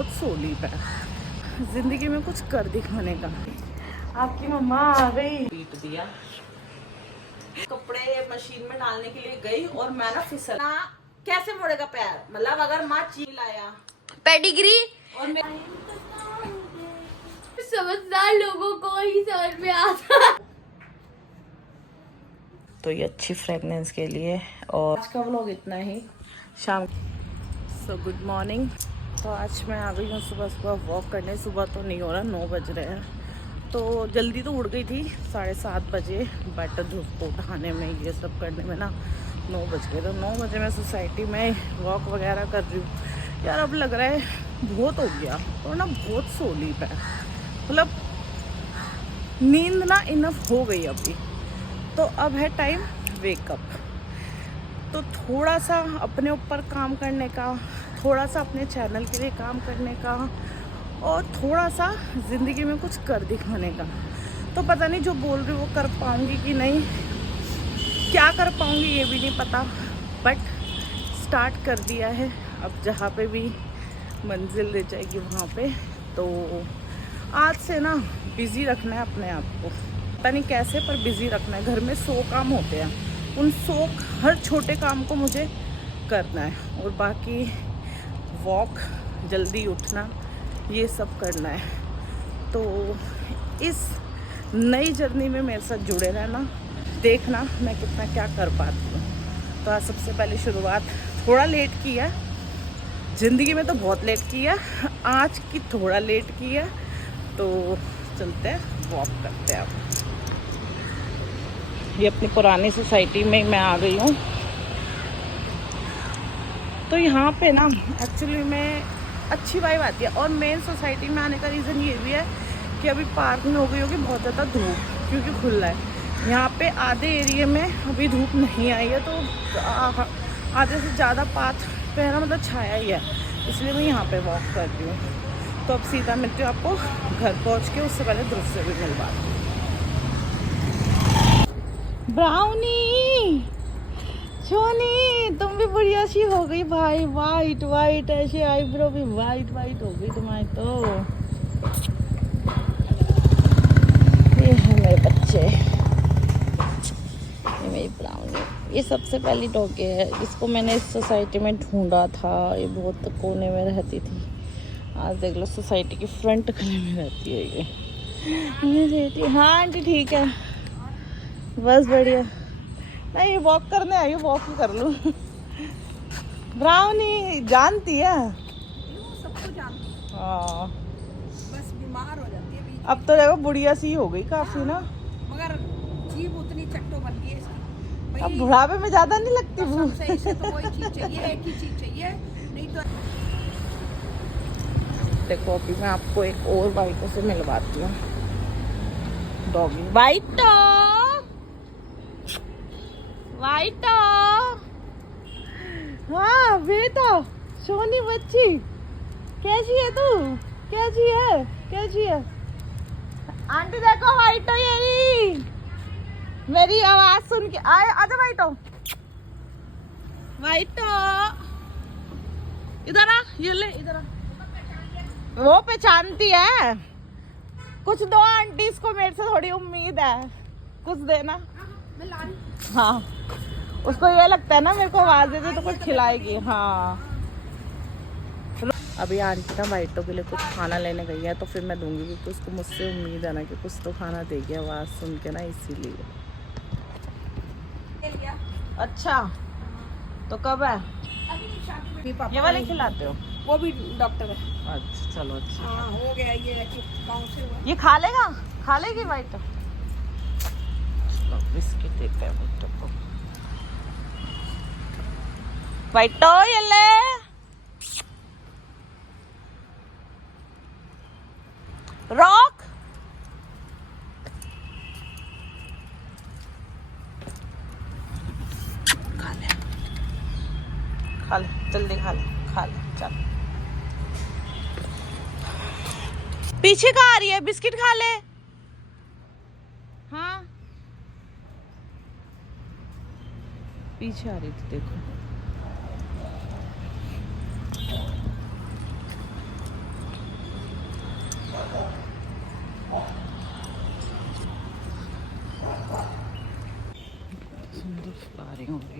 बहुत सोलीप है, जिंदगी में कुछ कर दिखाने का। आपकी मम्मा आ गई। पीट दिया। कपड़े मशीन में डालने के लिए गई और मैं ना फिसल। कैसे मोड़ेगा पैर, मतलब अगर माँ चील आया पेडिग्री और मैं समझदार लोगों को ही समझ में आता। तो ये अच्छी फ्रेगनेंस के लिए। और आज का व्लॉग इतना ही। शाम सो गुड मॉर्निंग। तो आज मैं आ गई हूँ सुबह सुबह वॉक करने। सुबह तो नहीं हो रहा, 9 बज रहे हैं। तो जल्दी तो उठ गई थी 7:30 बजे, बट धूप को उठाने में ये सब करने में ना 9 बज गए। तो 9 बजे मैं सोसाइटी में वॉक वगैरह कर रही हूँ। यार अब लग रहा है बहुत हो गया और ना बहुत सोलीप है, मतलब नींद ना इनफ हो गई अभी। तो अब है टाइम वेकअप। तो थोड़ा सा अपने ऊपर काम करने का, थोड़ा सा अपने चैनल के लिए काम करने का, और थोड़ा सा ज़िंदगी में कुछ कर दिखाने का। तो पता नहीं जो बोल रही हूँ वो कर पाऊँगी कि नहीं, क्या कर पाऊँगी ये भी नहीं पता, बट स्टार्ट कर दिया है। अब जहाँ पे भी मंजिल ले जाएगी वहाँ पे। तो आज से ना बिज़ी रखना है अपने आप को, पता नहीं कैसे पर बिज़ी रखना है। घर में 100 काम होते हैं, उन 100 हर छोटे काम को मुझे करना है, और बाकी वॉक, जल्दी उठना, ये सब करना है। तो इस नई जर्नी में मेरे साथ जुड़े रहना, देखना मैं कितना क्या कर पाती हूँ। तो आज सबसे पहले शुरुआत थोड़ा लेट की है, ज़िंदगी में तो बहुत लेट की है, आज की थोड़ा लेट की है। तो चलते हैं, वॉक करते हैं। अब ये अपनी पुरानी सोसाइटी में मैं आ गई हूँ। तो यहाँ पे ना एक्चुअली में अच्छी वाइब आती है। और मेन सोसाइटी में आने का रीज़न ये भी है कि अभी पार्क में हो गई होगी बहुत ज़्यादा धूप, क्योंकि खुला है। यहाँ पे आधे एरिया में अभी धूप नहीं आई है, तो आधे से ज़्यादा पाथ पे है ना, मतलब छाया ही है, इसलिए मैं यहाँ पे वॉक कर रही हूँ। तो अब सीधा मिलती हूँ आपको घर पहुँच के, उससे पहले ध्रुव से भी मिलवाती हूँ। ब्राउनी सोनी, तुम भी बढ़िया सी हो गई भाई, वाइट वाइट, ऐसे आईब्रो भी वाइट वाइट हो गई तुम्हारी। तो ये है मेरे बच्चे, ये मेरी ब्राउनी। ये सबसे पहली डॉगी है, इसको मैंने इस सोसाइटी में ढूंढा था। ये बहुत कोने में रहती थी, आज देख लो सोसाइटी के फ्रंट गले में रहती है ये। हाँ आंटी ठीक है, बस बढ़िया। नहीं वॉक करने आई हूँ, वॉक ही कर लूँ। ब्राउनी जानती है, सबको जानती है, हाँ बस बीमार हो जाती है बीच अब तो देखो बुढ़िया सी हो गई काफी ना, में। मगर जीभ उतनी चट्टो बन गई है इसकी। अब बुढ़ापे में ज्यादा नहीं लगती भूख। सबसे इसे तो वही चीज चाहिए, एक ही चीज चाहिए, नहीं तो। देखो अभी मैं आपको एक और वाइटो से मिलवाती हूँ, डॉगी वाइटो, वाइटो। हाँ बेटा, सोनी बच्ची, कैसी है तू, कैसी है, कैसी है? आंटी देखो वाइटो, ये मेरी आवाज सुन के आए। आजा वाइटो, वाइटो इधर आ, ये ले इधर आ। वो पहचानती है, कुछ दो आंटीज को मेरे से थोड़ी उम्मीद है, कुछ देना। मैं ला रही। हाँ उसको ये लगता है ना मेरे को आवाज देते तो कुछ खिलाएगी। हाँ अभी आंटी ना वाइटो के लिए कुछ खाना लेने गई है, तो फिर मैं दूंगी, क्योंकि उसको मुझसे उम्मीद है ना कि कुछ तो खाना देगी आवाज सुन के ना, इसीलिए। ले लिया। अच्छा तो कब है? अभी शादी में पापा ये वाले खिलाते हो? वो भी डॉक्टर है। अच्छा चलो अच्छा। हाँ हो गया, ये रखी गाँव से हुआ। ये खा लेगा, खा लेगी वाइटो? चलो बिस्किट देते हैं वाइटो को। वाइटो ये ले, रॉक। खा ले, खा ले जल्दी, खा ले, खा ले चल। पीछे कहाँ आ रही है, बिस्किट खा ले। हाँ पीछे आ रही थी देखो।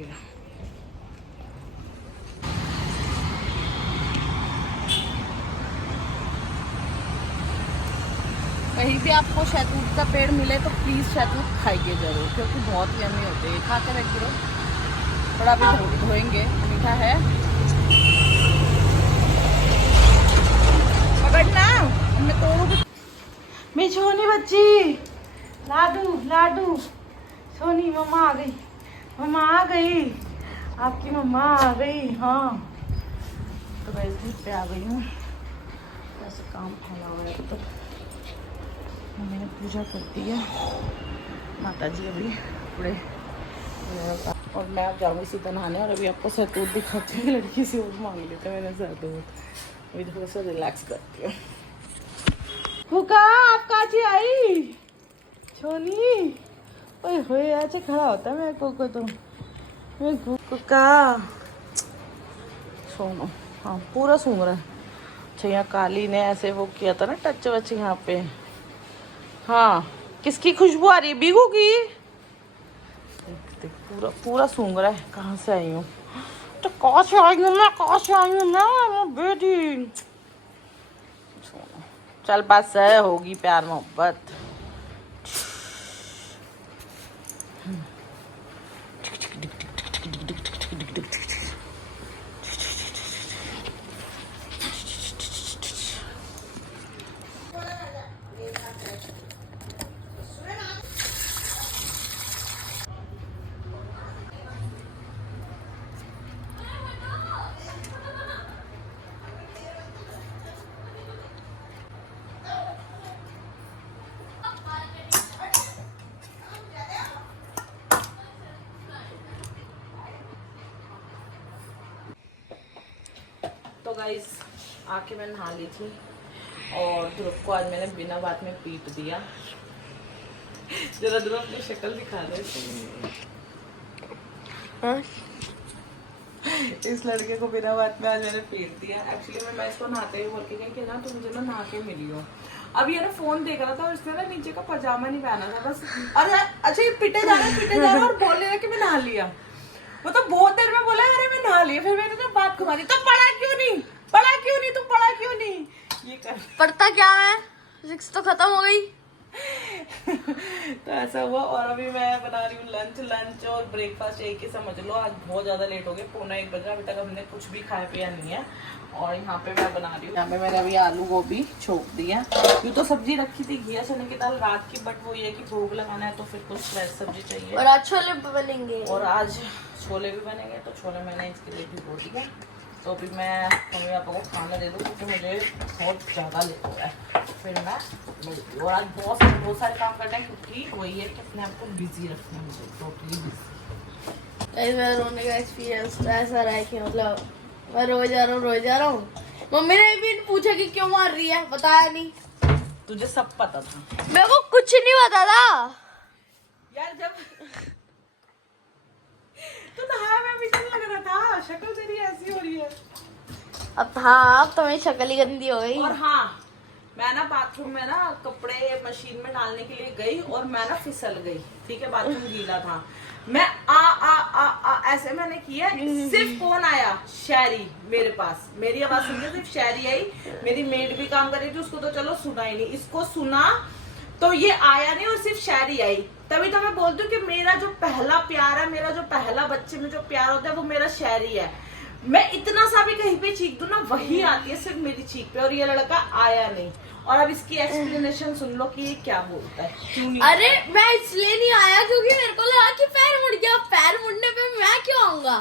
गया। कहीं भी आपको शहतूत का पेड़ मिले तो प्लीज़ शहतूत खाइए ज़रूर, क्योंकि बहुत यम्मी होते हैं। खाते रहिए, थोड़ा भी धोएंगे, मीठा है। पकड़ना, मैं तोड़ू। मेरी छोनी बच्ची लाडू लाडू, सोनी मम्मा आ गई, मम्मा आ गई, आपकी मम्मा आ गई। हाँ तो मैं इस पे आ गई हूँ। ऐसे काम फैला हुआ है तो मैंने पूजा कर दी है, माता जी अभी पूरे। और मैं अब जाऊँगी सीधा नहाने। और अभी आपको सहतूत दिखाती हूँ, लड़की से वो मांग लेते हैं मैंने सहतूत। अभी थोड़ा सा रिलैक्स करती हूँ। हुका आप काची आई छोनी, ओए होए ऐसे खड़ा होता है मेरे को तो मैं कुका सोनो। हाँ पूरा सूंघ रहा है। अच्छा यहाँ काली ने ऐसे वो किया था ना टच वच यहाँ पे। हाँ किसकी खुशबू आ रही है? बीगू की। देख देख पूरा पूरा सूंघ रहा है। कहाँ से आई हूँ? तो कहाँ से आई हूँ मैं? कहाँ से आई हूँ मैं बेटी? चल बस है, होगी प्यार मोहब्बत। तो गाइस आके मैं नहा ली थी और ध्रुव को आज मैंने बिना बात में पीट दिया। जरा ध्रुव अपनी शक्ल दिखा दे। इस लड़के को बिना बात में आज मैंने पीट दिया। एक्चुअली मैं इसको नहाते ही बोल के गई कि ना तुम मुझे ना नहा के मिली हो। अब ये ना फोन देख रहा था और इसने ना नीचे का पजामा नहीं पहना था बस। अरे अच्छा ये पिटे जा रहा और बोल रहा कि मैं नहा लिया। मतलब बहुत देर में बोला अरे मैं नहा लिया, फिर मैंने तो बात घुमा दी। तो पढ़ा क्यों नहीं तुम पढ़ा क्यों नहीं? ये कर पढ़ता क्या है, फिजिक्स तो खत्म हो गई। तो ऐसा हुआ। और अभी मैं बना रही हूँ लंच और ब्रेकफास्ट एक ही समझ लो। आज बहुत ज्यादा लेट हो गए, 12:45 बजा, अभी तक हमने कुछ भी खाया पिया नहीं है। और यहाँ पे मैं बना रही हूँ, यहाँ पे मैंने अभी आलू गोभी छोक दिया। यूँ तो सब्जी रखी थी घिया चने की दाल रात की, बट वो ये कि भोग लगाना है तो फिर कुछ फ्रेश सब्जी चाहिए। और आज छोले बनेंगे, और आज छोले भी बनेंगे, तो छोले मैंने इसके लिए भिगो दिए। तो अभी मैं मम्मी पापा को खाना दे दूँ क्योंकि मुझे बहुत ज़्यादा लेट हो रहा है। फिर मैं मिलती हूँ। और आज बहुत सारे काम करना है क्योंकि वही है कि अपने आप को बिजी रखना है मुझे, टोटली बिजी। मेरा रोने का एक्सपीरियंस तो ऐसा रहा है कि मतलब मैं रोज जा रहा हूँ। मम्मी ने भी पूछा कि क्यों मार रही है, बताया नहीं। तुझे सब पता था? मेरे को कुछ नहीं पता था यार। जब तो नहाया में भी लग रहा था, शक्ल तेरी ऐसी हो रही है। अब हाँ, अब तो मेरी शक्ल ही गंदी हो गई। और हाँ मैं ना बाथरूम में ना कपड़े मशीन में डालने के लिए गई और मैं ना फिसल गई। ठीक है, बाथरूम गीला था। मैं आ ऐसे मैंने किया, सिर्फ कौन आया? शहरी मेरे पास। मेरी आवाज सुन के सिर्फ शहरी आई। मेरी मेड भी काम कर रही थी, उसको तो चलो सुना ही नहीं, इसको सुना तो ये आया नहीं और सिर्फ शहरी आई। तभी तो मैं बोलती हूँ कि मेरा जो पहला प्यार है, मेरा जो पहला बच्चे में जो प्यार होता है वो मेरा शहरी है। मैं इतना सा भी कहीं पे चीख दूं ना, वही आती है सिर्फ मेरी चीख पे। और ये लड़का आया नहीं। और अब इसकी एक्सप्लेनेशन सुन लो कि ये क्या बोलता है, क्यों नहीं। अरे मैं इसलिए नहीं आया क्योंकि मेरे को लगा कि पैर मुड़ गया। पैर मुड़ने पे मैं क्यों आऊंगा?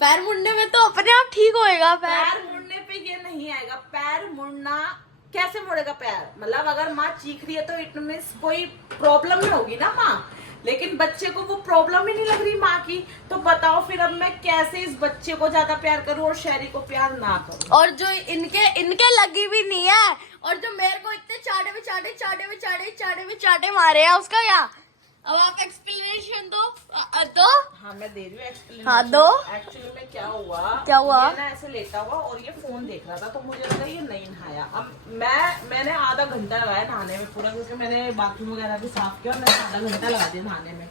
पैर मुड़ने में तो अपने आप ठीक होएगा। पैर मुड़ने पे ये नहीं आएगा। पैर मुड़ना कैसे मुड़ेगा पैर? मतलब अगर माँ चीख रही है तो इट मींस कोई प्रॉब्लम नहीं होगी ना माँ, लेकिन बच्चे को वो प्रॉब्लम ही नहीं लग रही माँ की। तो बताओ फिर अब मैं कैसे इस बच्चे को ज्यादा प्यार करूँ और शहरी को प्यार ना करूँ? और जो इनके लगी भी नहीं है, और जो मेरे को इतने चाटे मारे हैं, उसका क्या? अब आप एक्सप्लेनेशन दो। हाँ मैं दे रही हूँ एक्सप्लेनेशन। हाँ दो। एक्चुअली में क्या हुआ ये ना ऐसे लेटा हुआ और ये फोन देख रहा था, तो मुझे लगा ये नहीं नहाया। अब मैंने आधा घंटा लगाया नहाने में पूरा, क्योंकि मैंने बाथरूम वगैरह भी साफ किया और मैंने आधा घंटा लगा दिया नहाने में।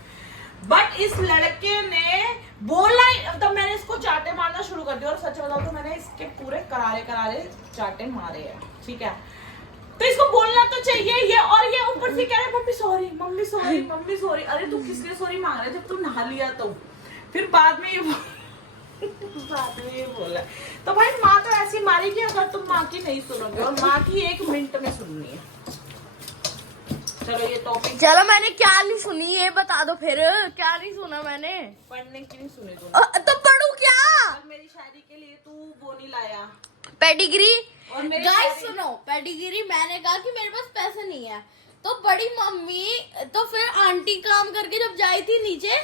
बट इस लड़के ने बोला ही, तब मैंने इसको चाटे मारना शुरू कर दिया। और सच बताओ तो मैंने इसके पूरे करारे करारे चाटे मारे हैं, ठीक है। तो इसको बोलना तो चाहिए ये, और ये ऊपर से कह रहे mummy sorry, mummy sorry, mummy sorry. अरे तू किसके सॉरी मांग रहा है जब तू नहा लिया तो? फिर बाद में ये बोला। तो भाई माँ तो ऐसी मारेगी अगर तुम माँ की नहीं सुनोगे, और माँ की 1 मिनट में सुननी है। चलो ये टॉपिक, चलो मैंने क्या नहीं सुनी ये बता दो फिर, क्या नहीं सुना मैंने? पढ़ने की नहीं सुने तुम। तो पढ़ू क्या? कल मेरी शादी के लिए तू वो नहीं लाया पेडिग्री। और मेरी गाइस शादी- सुनो, पेडिग्री मैंने कहा कि मेरे पास पैसे नहीं है, तो बड़ी मम्मी, तो फिर आंटी काम करके जब जाई थी नीचे,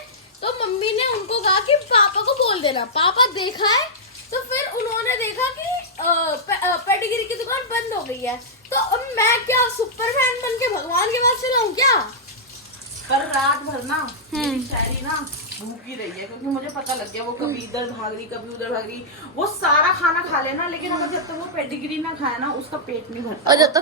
तो मम्मी ने उनको कहा कि पापा को बोल देना। पापा देखा है, तो फिर उन्होंने देखा कि पेडिग्री की दुकान बंद हो गई है। तो अब मैं क्या सुपरमैन बन के भगवान के पास चलाऊं क्या? कल रात भर ना मेरी शायरी ना भूखी रही है, क्योंकि मुझे पता लग गया वो कभी इधर भाग रही कभी उधर भाग रही। वो सारा खाना खा लेना, लेकिन अगर जब तक वो पेडिग्री ना खाए ना उसका पेट नहीं भरता। और जब तक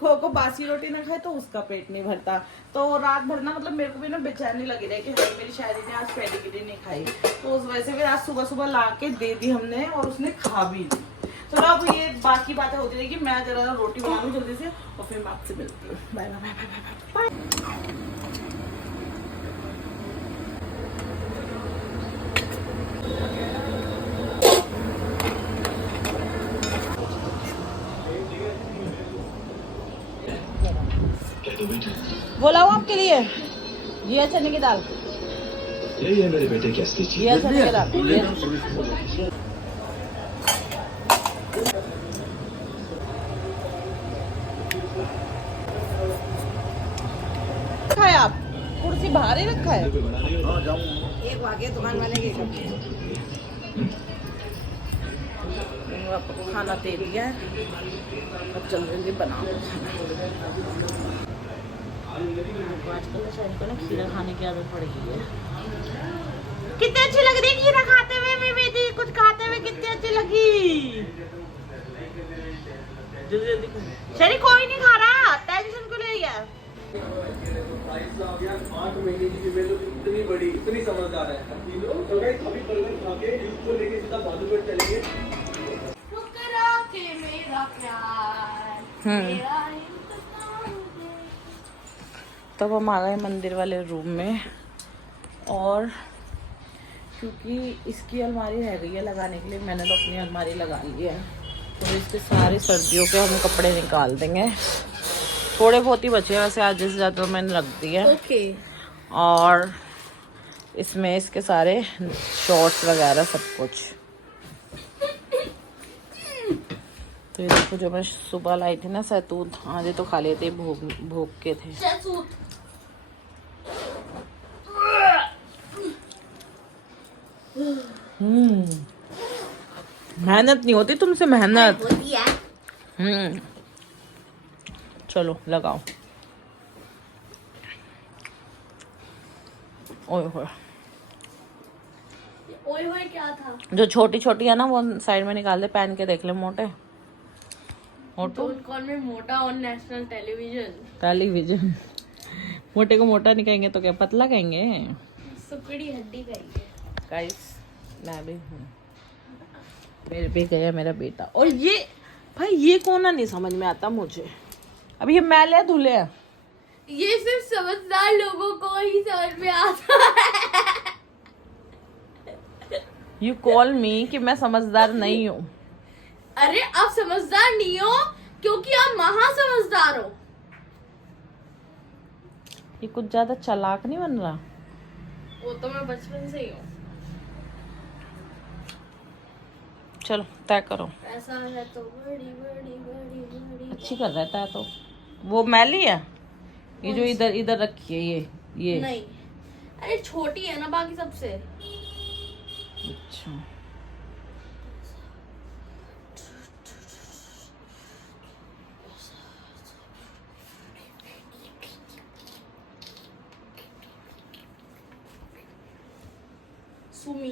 कोको बासी रोटी ना खाए तो उसका पेट नहीं भरता। तो रात भर ना मतलब मेरे को भी ना बेचैनी लगी रही कि हाँ मेरी शायरी ने आज पेडिग्री नहीं खाई, तो उस वजह से फिर आज सुबह सुबह ला के दे दी हमने, और उसने खा भी ली। चलो अब ये बाकी बातें होती रहेगी, मैं जरा रोटी बना लूँ जल्दी से और फिर मैं आपसे मिलती हूँ। Bye bye bye bye bye. बोला हूँ आपके लिए घिया चने की दाल, यही है मेरे बेटे की असली चीज। घिया चने की दाल। खाए आप? कुर्सी बाहर ही रखा है। एक वागे दुकान वाले के पापा को खाना दे दिया है, अब चल जल्दी बनाओ खाना। आजकल शायद को ना खीरा खाने की आदत पड़ गई है। कितनी अच्छी लग रही है खीरा खाते हुए, मैं बेटी कुछ खाते हुए कितनी अच्छी लगी। जल्दी जल्दी शरी कोई नहीं खा रहा, टेंशन को ले गया। 8 महीने की फीमेल इतनी बड़ी इतनी समझदार है। तो गाइस अभी बर्गर खा के यूथ को लेके सीधा बॉलीवुड चलेंगे। ठुकरा के मेरा प्यार, मेरा इंतजार दे। तब हम आ गए मंदिर वाले रूम में, और क्योंकि इसकी अलमारी रह गई है लगाने के लिए, मैंने तो अपनी अलमारी लगा ली है। तो इसके सारे सर्दियों के हम कपड़े निकाल देंगे। थोड़े बहुत ही बचे हैं वैसे, आज से ज़्यादा मैंने रख दिया। ओके। और इसमें इसके सारे शॉर्ट्स वगैरह सब कुछ। तो ये देखो जो मैं सुबह लाई थी ना सैतूत, आज ये तो खा लेते भूख के थे। शहतूत। मेहनत नहीं होती तुमसे, मेहनत। होती है। चलो लगाओ। ओए होए, ओए होए क्या था? जो छोटी छोटी है ना वो साइड में निकाल दे, पहन के देख ले मोटे मोटो। डोंट कॉल मी मोटा ऑन नेशनल टेलीविजन। टेलीविजन मोटे को मोटा नहीं कहेंगे तो क्या पतला कहेंगे? सुकड़ी हड्डी कही। गाइस मैं भी हूँ, मेरे भी गया मेरा बेटा। और ये भाई ये कौन है नहीं समझ में आता मुझे। अभी ये मैले है धुले है? ये सिर्फ समझदार लोगों को ही समझ में आता है। यू कॉल मी कि मैं समझदार नहीं हूँ। अरे आप समझदार नहीं हो क्योंकि आप महा समझदार हो। ये कुछ ज्यादा चालाक नहीं बन रहा? वो तो मैं बचपन से ही हूँ। चलो तय करो। ऐसा है तो बड़ी बड़ी बड़ी बड़ी। अच्छी कर रहा है तो वो मैली है ये जो इधर इधर रखी है ये नहीं, अरे छोटी है ना बाकी सबसे। अच्छा सुमी।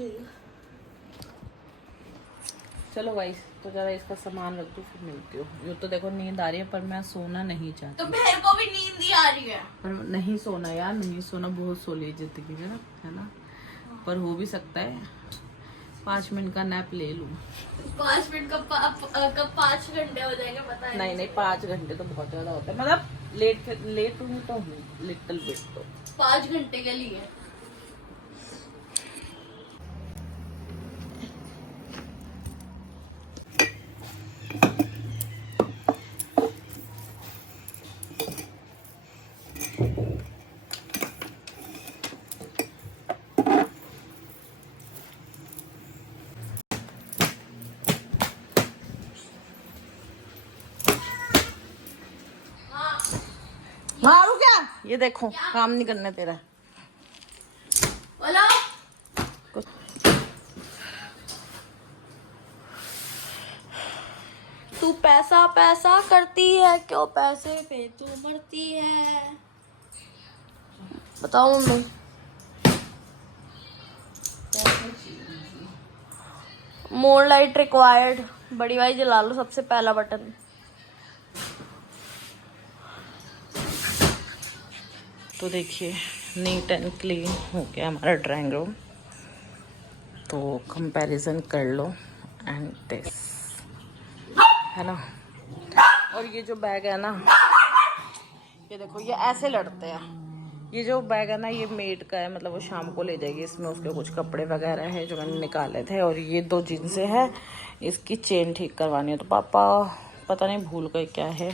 चलो गाइस, तो जरा इसका सामान रख दो फिर मिलती हूँ। यूँ तो देखो नींद आ रही है पर मैं सोना नहीं चाहती। तो मेरे को भी नींद नींद आ रही है। पर नहीं सोना यार, नहीं सोना, बहुत सो ली जिंदगी में ना, है ना। पर हो भी सकता है 5 मिनट का नैप ले लूं। 5 मिनट कब 5 घंटे हो जाएंगे पता है नहीं 5 घंटे तो बहुत ज्यादा होता है, मतलब लेट हूँ तो हूँ लिटिल बिट तो। 5 घंटे के लिए। मारू क्या? ये देखो काम नहीं करने तेरा। बोलो। तू पैसा पैसा करती है, क्यों पैसे पे तू मरती है? बताओ मम्मी। मोर लाइट रिक्वायर्ड। बड़ी भाई जला लो सबसे पहला बटन। तो देखिए नीट एंड क्लीन हो गया हमारा ड्राइंग रूम। तो कंपैरिजन कर लो एंड दिस, है ना। और ये जो बैग है ना, ये देखो ये ऐसे लड़ते हैं। ये जो बैग है ना ये मेड का है, मतलब वो शाम को ले जाएगी। इसमें उसके कुछ कपड़े वगैरह है जो मैंने निकाले थे। और ये 2 जींसें हैं, इसकी चेन ठीक करवानी है। तो पापा पता नहीं भूल गए क्या है।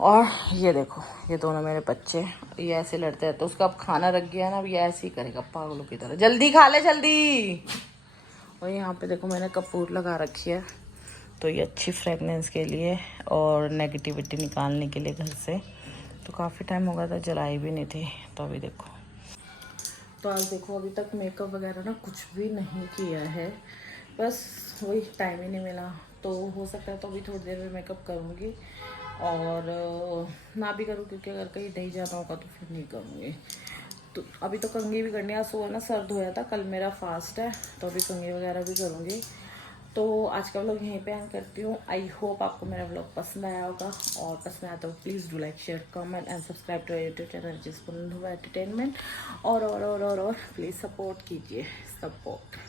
और ये देखो ये दोनों मेरे बच्चे, ये ऐसे लड़ते हैं। तो उसका अब खाना रख गया ना, अब ये ऐसे ही करेगा पागलों की तरह। जल्दी खा ले जल्दी। और यहाँ पे देखो मैंने कपूर लगा रखी है, तो ये अच्छी फ्रेगनेंस के लिए और नेगेटिविटी निकालने के लिए घर से। तो काफ़ी टाइम हो गया था, जलाई भी नहीं थी। तो अभी देखो, तो आज देखो अभी तक मेकअप वगैरह ना कुछ भी नहीं किया है, बस वही टाइम ही नहीं मिला। तो हो सकता है तो अभी थोड़ी देर में मेकअप करूँगी, और ना भी करूँ क्योंकि अगर कहीं नहीं जाना होगा तो फिर नहीं करूँगी। तो अभी तो कंघी भी करनी है। आज सुबह ना सर धोया था, कल मेरा फास्ट है, तो अभी कंघी वगैरह भी करूँगी। तो आज का व्लॉग यहीं पे एंड करती हूँ। आई होप आपको मेरा व्लॉग पसंद आया होगा, और पसंद आया तो please do like share comment and subscribe to YouTube channel जिसको एंटरटेनमेंट। और प्लीज़ सपोर्ट कीजिए, सपोर्ट।